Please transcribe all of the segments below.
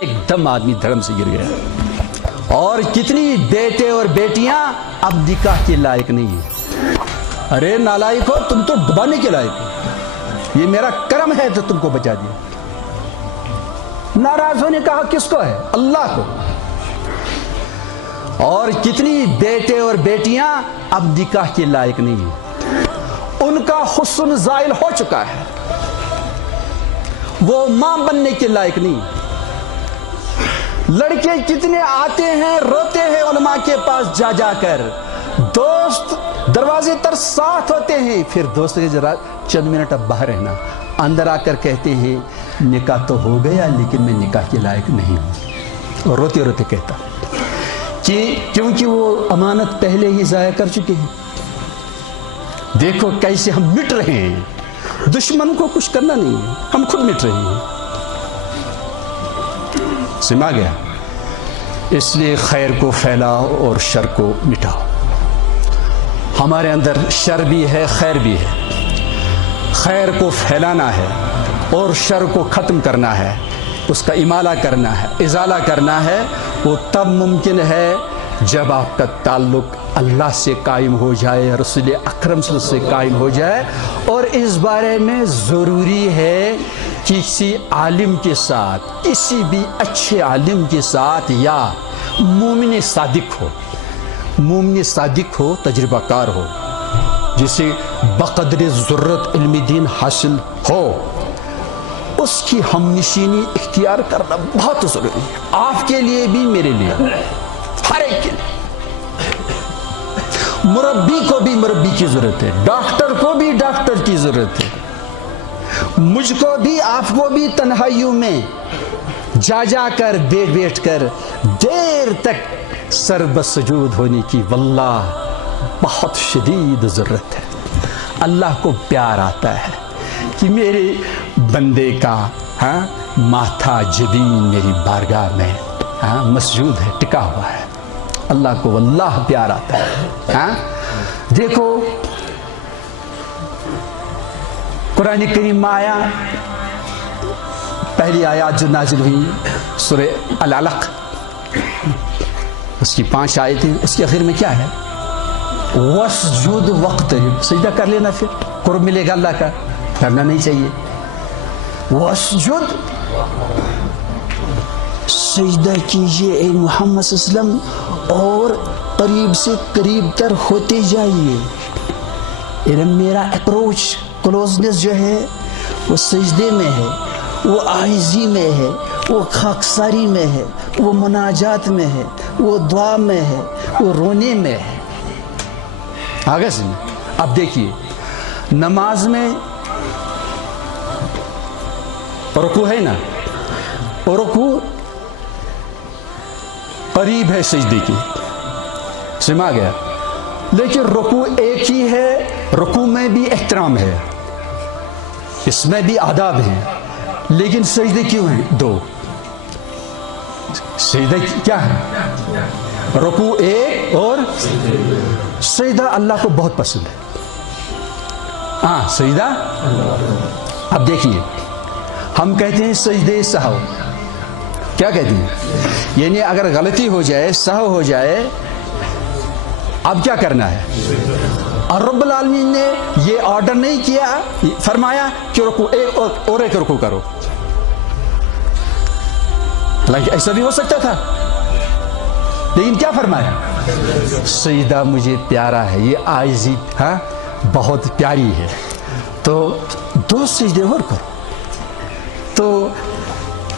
ایک دم آدمی دھرم سے گر گیا. اور کتنی بیٹے اور بیٹیاں اب نکاح کے لائق نہیں ہیں. ارے نالائق ہو تم تو ڈبانے کے لائق ہو. یہ میرا کرم ہے تو تم کو بچا دیا. ناراض ہونے کا حق کس کو ہے؟ اللہ کو. اور کتنی بیٹے اور بیٹیاں اب نکاح کے لائق نہیں ہیں. ان کا حسن زائل ہو چکا ہے. وہ ماں بننے کے لائق نہیں. لڑکے کتنے آتے ہیں روتے ہیں علماء کے پاس جا جا کر. دوست دروازے تر ساتھ ہوتے ہیں, پھر دوست کے ذرا چند منٹ اب باہر رہنا, اندر آ کر کہتے ہیں نکاح تو ہو گیا لیکن میں نکاح کے لائق نہیں ہوں. اور روتے روتے کہتا کیونکہ وہ امانت پہلے ہی ضائع کر چکے ہیں. دیکھو کیسے ہم مٹ رہے ہیں. دشمن کو کچھ کرنا نہیں ہے, ہم خود مٹ رہے ہیں. سما گیا. اس لیے خیر کو پھیلاؤ اور شر کو مٹاؤ. ہمارے اندر شر بھی ہے خیر بھی ہے. خیر کو پھیلانا ہے اور شر کو ختم کرنا ہے, اس کا امالہ کرنا ہے, ازالہ کرنا ہے. وہ تب ممکن ہے جب آپ کا تعلق اللہ سے قائم ہو جائے, رسول اکرم صلی اللہ علیہ وسلم سے قائم ہو جائے. اور اس بارے میں ضروری ہے کسی عالم کے ساتھ, کسی بھی اچھے عالم کے ساتھ, یا مومن صادق ہو. مومن صادق ہو, تجربہ کار ہو, جسے بقدر ضرورت علم دین حاصل ہو, اس کی ہم نشینی اختیار کرنا بہت ضروری ہے. آپ کے لیے بھی میرے لیے, ہر ایک کے لیے. مربی کو بھی مربی کی ضرورت ہے, ڈاکٹر کو بھی ڈاکٹر کی ضرورت ہے. مجھ کو بھی آپ کو بھی تنہائیوں میں جا جا کر بیٹھ کر دیر تک سر بسجود ہونے کی واللہ بہت شدید ضرورت ہے. اللہ کو پیار آتا ہے کہ میرے بندے کا ماتھا جبین میری بارگاہ میں مسجود ہے, ٹکا ہوا ہے. اللہ کو واللہ پیار آتا ہے. دیکھو قرآن کریم میں آیا, پہلی آیات جو نازل ہوئی سورہ العلق, اس کی 5 آیتیں, اس کے آخر میں کیا ہے؟ وَاسْجُدْ وَاقْتَرِب. سجدہ کر لینا, پھر قرب ملے گا اللہ کا. کرنا نہیں چاہیے. وَاسْجُدْ, سجدہ کیجئے اے محمد صلی اللہ علیہ وسلم, اور قریب سے قریب تر ہوتے جائیے. میرا اپروچ کلوزنس جو ہے وہ سجدے میں ہے, وہ عاجزی میں ہے, وہ خاکساری میں ہے, وہ مناجات میں ہے, وہ دعا میں ہے, وہ رونے میں ہے. آگے سے اب دیکھیے نماز میں رکوع ہے نا, رکوع قریب ہے سجدے کی, سما گیا. لیکن رکوع ایک ہی ہے, رکوع میں بھی احترام ہے, اس میں بھی آداب ہیں, لیکن سجدے کیوں ہیں 2؟ سجدہ کیا ہے؟ رکوع ایک اور سجدہ اللہ کو بہت پسند ہے. سجدہ. اب دیکھیے ہم کہتے ہیں سجدے سہو, کیا کہتے ہیں؟ یعنی اگر غلطی ہو جائے, سہو ہو جائے, اب کیا کرنا ہے؟ اور رب العالمین نے یہ آرڈر نہیں کیا, فرمایا کہ رکوع ایک اور ایک رکوع کرو. حالانکہ ایسا بھی ہو سکتا تھا, لیکن کیا فرمایا؟ سجدہ مجھے پیارا ہے, یہ عاجزی بہت پیاری ہے, تو 2 سجدے اور کرو. تو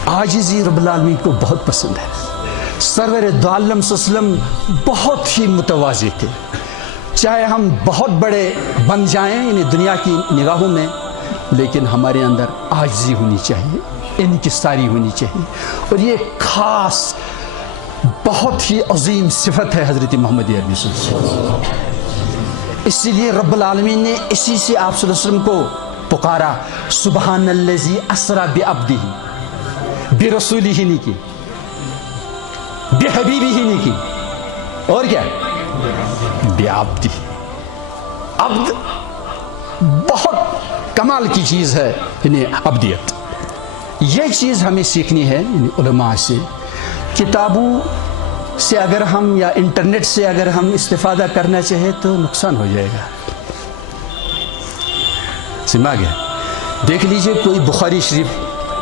عاجزی رب العالمین کو بہت پسند ہے. سرور دو عالم صلی اللہ علیہ وسلم بہت ہی متواضع تھے. چاہے ہم بہت بڑے بن جائیں یعنی دنیا کی نگاہوں میں, لیکن ہمارے اندر عاجزی ہونی چاہیے, انکساری ہونی چاہیے. اور یہ خاص بہت ہی عظیم صفت ہے حضرت محمد عربی صلی اللہ علیہ وسلم. اسی لیے رب العالمین نے اسی سے آپ صلی اللہ علیہ وسلم کو پکارا. سبحان الذی اسری بعبدہ, برسولہ ہی نہیں کی, بحبیبہ ہی نہیں کی, اور کیا بعبدہ. عبد بہت کمال کی چیز ہے, یعنی عبدیت. یہ چیز ہمیں سیکھنی ہے علماء سے. کتابوں سے اگر ہم یا انٹرنیٹ سے اگر ہم استفادہ کرنا چاہیں تو نقصان ہو جائے گا. سمجھ گیا؟ دیکھ لیجئے کوئی بخاری شریف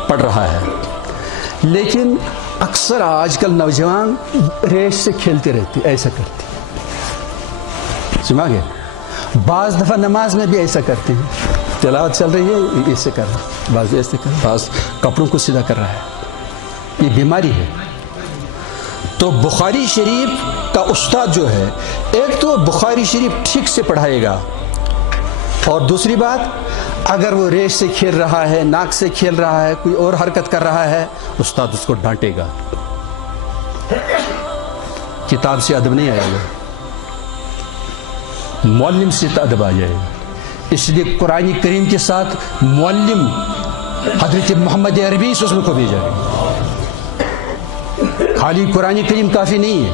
پڑھ رہا ہے لیکن اکثر آج کل نوجوان ریس سے کھیلتے رہتے، ایسا کرتے. سمجھ گیا؟ بعض دفعہ نماز میں بھی ایسا کرتے ہیں، تلاوت چل رہی ہے ایسے کر رہا ہے، بعض ایسے کر رہا ہے، بعض کپڑوں کو سیدھا کر رہا ہے. یہ بیماری ہے. تو بخاری شریف کا استاد جو ہے، ایک تو بخاری شریف ٹھیک سے پڑھائے گا، اور دوسری بات اگر وہ ریش سے کھیل رہا ہے، ناک سے کھیل رہا ہے، کوئی اور حرکت کر رہا ہے، استاد اس کو ڈانٹے گا. کتاب سے ادب نہیں آئے گا، معلم سے ادب آ جائے گا. اس لیے قرآن کریم کے ساتھ معلم حضرت محمد عربی صلی اللہ علیہ وسلم کو بھیجا ہے. خالی قرآن کریم کافی نہیں ہے،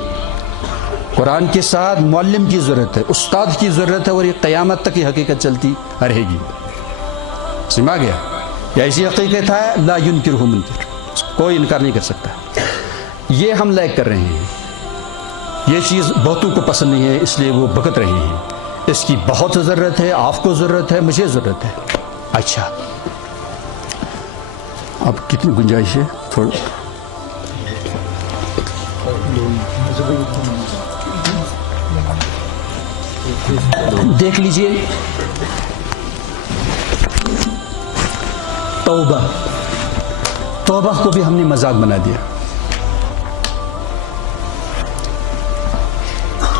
قرآن کے ساتھ معلم کی ضرورت ہے، استاد کی ضرورت ہے، اور یہ قیامت تک یہ حقیقت چلتی رہے گی. سمجھ گیا؟ یہ ایسی حقیقت ہے لا ينکرہ منکر، کوئی انکار نہیں کر سکتا. یہ ہم لائق کر رہے ہیں، یہ چیز بہتوں کو پسند نہیں ہے، اس لیے وہ بکت رہے ہیں. اس کی بہت ضرورت ہے، آپ کو ضرورت ہے، مجھے ضرورت ہے. اچھا اب کتنی گنجائش ہے؟ تھوڑا دیکھ لیجئے. توبہ کو بھی ہم نے مذاق بنا دیا.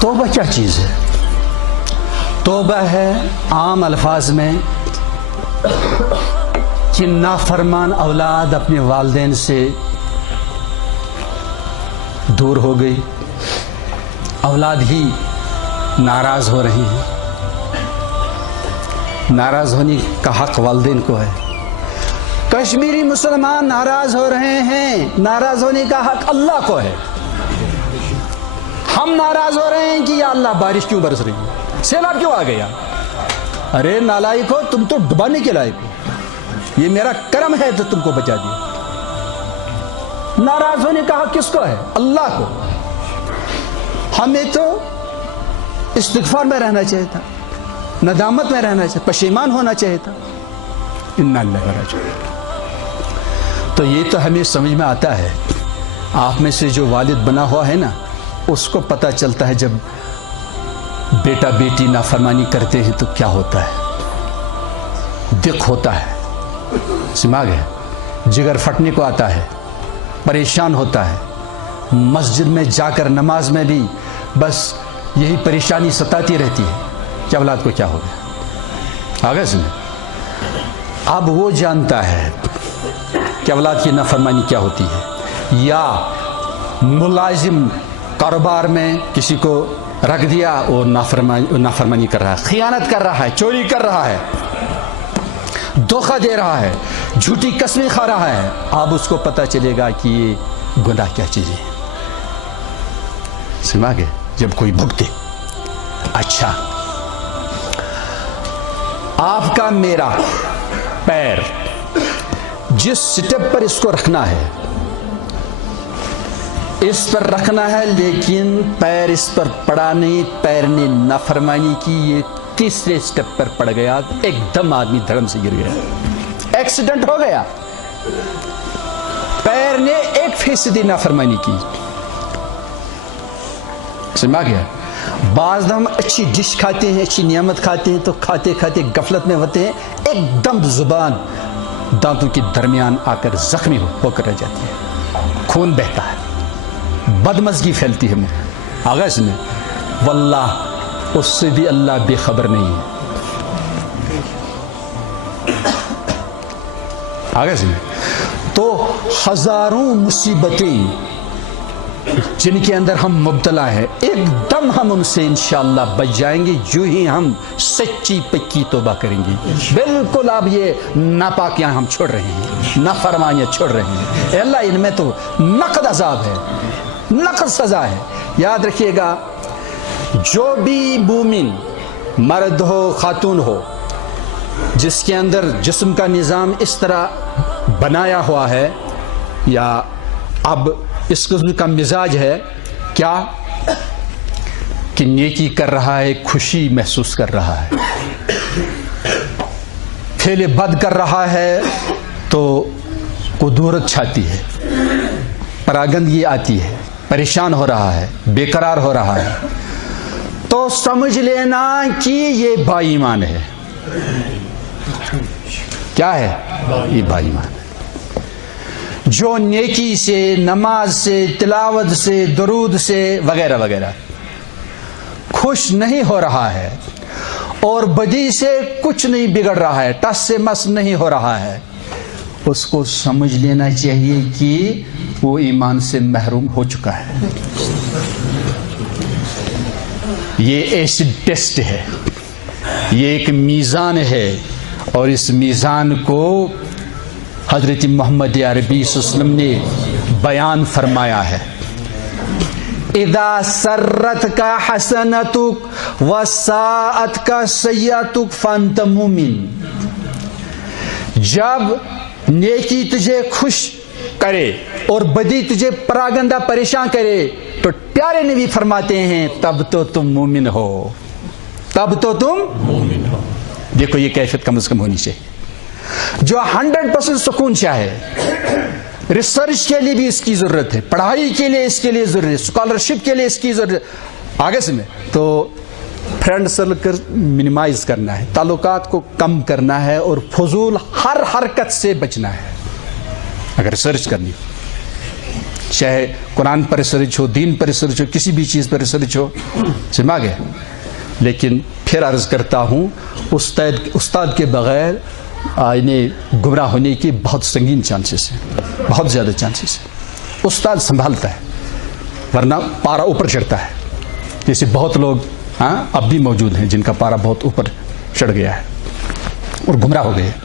توبہ کیا چیز ہے؟ توبہ ہے عام الفاظ میں کہ نافرمان اولاد اپنے والدین سے دور ہو گئی، اولاد ہی ناراض ہو رہی ہیں. ناراض ہونے کا حق والدین کو ہے. کشمیری مسلمان ناراض ہو رہے ہیں، ناراض ہونے کا حق اللہ کو ہے. ہم ناراض ہو رہے ہیں کہ یا اللہ بارش کیوں برس رہی ہے، سیلاب کیوں آ گیا. ارے نالائق ہو، تم تو ڈبانے کے لائق ہو، یہ میرا کرم ہے تو تم کو بچا دیا. ناراض ہونے کا حق کس کو ہے؟ اللہ کو. ہمیں تو استغفار میں رہنا چاہیے تھا، ندامت میں رہنا چاہیے، پشیمان ہونا چاہیے تھا. انا للہ و انا الیہ راجعون. تو یہ تو ہمیں سمجھ میں آتا ہے. آپ میں سے جو والد بنا ہوا ہے نا، اس کو پتہ چلتا ہے جب بیٹا بیٹی نافرمانی کرتے ہیں تو کیا ہوتا ہے. دکھ ہوتا ہے، سماغ ہے، جگر پھٹنے کو آتا ہے، پریشان ہوتا ہے. مسجد میں جا کر نماز میں بھی بس یہی پریشانی ستاتی رہتی ہے کہ اولاد کو کیا ہو گیا. آگے سنیں. اب وہ جانتا ہے کہ اولاد کی نافرمانی کیا ہوتی ہے. یا ملازم کاروبار میں کسی کو رکھ دیا اور نافرمانی کر رہا ہے، خیانت کر رہا ہے، چوری کر رہا ہے، دھوکہ دے رہا ہے، جھوٹی قسمیں کھا رہا ہے. اب اس کو پتہ چلے گا کہ یہ گناہ کیا چیز ہے. سمجھ گئے؟ جب کوئی بھگتے. اچھا آپ کا میرا پیر جس سٹیپ پر اس کو رکھنا ہے اس پر رکھنا ہے، لیکن پیر اس پر پڑا نہیں، پیر نے نافرمانی کی، یہ تیسرے سٹیپ پر پڑ گیا، ایک دم آدمی دھڑم سے گر گیا، ایکسیڈنٹ ہو گیا. پیر نے 1% نافرمانی کی. سمجھ گیا؟ بعض ہم اچھی ڈش کھاتے ہیں، اچھی نعمت کھاتے ہیں، تو کھاتے کھاتے غفلت میں ہوتے ہیں، ایک دم زبان دانتوں کے درمیان آ کر زخمی ہو کر رہ جاتی ہے، خون بہتا ہے، بدمزگی پھیلتی ہے. آغاز میں واللہ اس سے بھی اللہ بے خبر نہیں ہے. آغاز میں تو ہزاروں مصیبتیں جن کے اندر ہم مبتلا ہیں، ایک دم ہم ان سے انشاءاللہ بچ جائیں گے جو ہی ہم سچی پکی توبہ کریں گے. بالکل اب یہ ناپاکیاں ہم چھوڑ رہے ہیں، نافرمانیاں چھوڑ رہے ہیں. اے اللہ ان میں تو نقد عذاب ہے، نقد سزا ہے. یاد رکھیے گا، جو بھی مومن مرد ہو خاتون ہو جس کے اندر جسم کا نظام اس طرح بنایا ہوا ہے یا اب اس قسم کا مزاج ہے کیا کہ نیکی کر رہا ہے خوشی محسوس کر رہا ہے، فعل بد کر رہا ہے تو قدورت چھاتی ہے، پراگندگی آتی ہے، پریشان ہو رہا ہے، بے قرار ہو رہا ہے، تو سمجھ لینا کہ یہ با ایمان ہے۔ کیا ہے؟ یہ با ایمان ہے۔ جو نیکی سے، نماز سے، تلاوت سے، درود سے وغیرہ وغیرہ خوش نہیں ہو رہا ہے اور بدی سے کچھ نہیں بگڑ رہا ہے، ٹس سے مس نہیں ہو رہا ہے، اس کو سمجھ لینا چاہیے کہ وہ ایمان سے محروم ہو چکا ہے۔ یہ ایسڈ ٹیسٹ ہے، یہ ایک میزان ہے، اور اس میزان کو حضرت محمد عربی صلی اللہ علیہ وسلم نے بیان فرمایا ہے۔ اذا سرت کا حسنتک وساءت کا سیئتک فانت مومن۔ جب نیکی تجھے خوش کرے اور بدی تجھے پراگندہ پریشان کرے تو پیارے نبی فرماتے ہیں تب تو تم مومن ہو، تب تو تم مومن ہو۔ دیکھو یہ کیفیت کم از کم ہونی چاہیے۔ جو 100% سکون چاہے، ریسرچ کے لیے بھی اس کی ضرورت ہے، پڑھائی کے لیے اس کے لیے ضرورت ہے، اسکالرشپ کے لیے اس کی ضرورت ہے، آگے سے میں تو فرینڈ سرکل منیمائز کرنا ہے، تعلقات کو کم کرنا ہے اور فضول ہر حرکت سے بچنا ہے۔ اگر ریسرچ کرنی ہو، چاہے قرآن پر ریسرچ ہو، دین پر ریسرچ ہو، کسی بھی چیز پر ریسرچ ہو، سمجھ گئے۔ لیکن پھر عرض کرتا ہوں استاد کے بغیر انہیں گمراہ ہونے کی بہت سنگین چانسز ہیں، بہت زیادہ چانسز ہیں۔ استاد سنبھالتا ہے ورنہ پارا اوپر چڑھتا ہے، جیسے بہت لوگ اب بھی موجود ہیں جن کا پارا بہت اوپر چڑھ گیا ہے اور گمراہ ہو گئے۔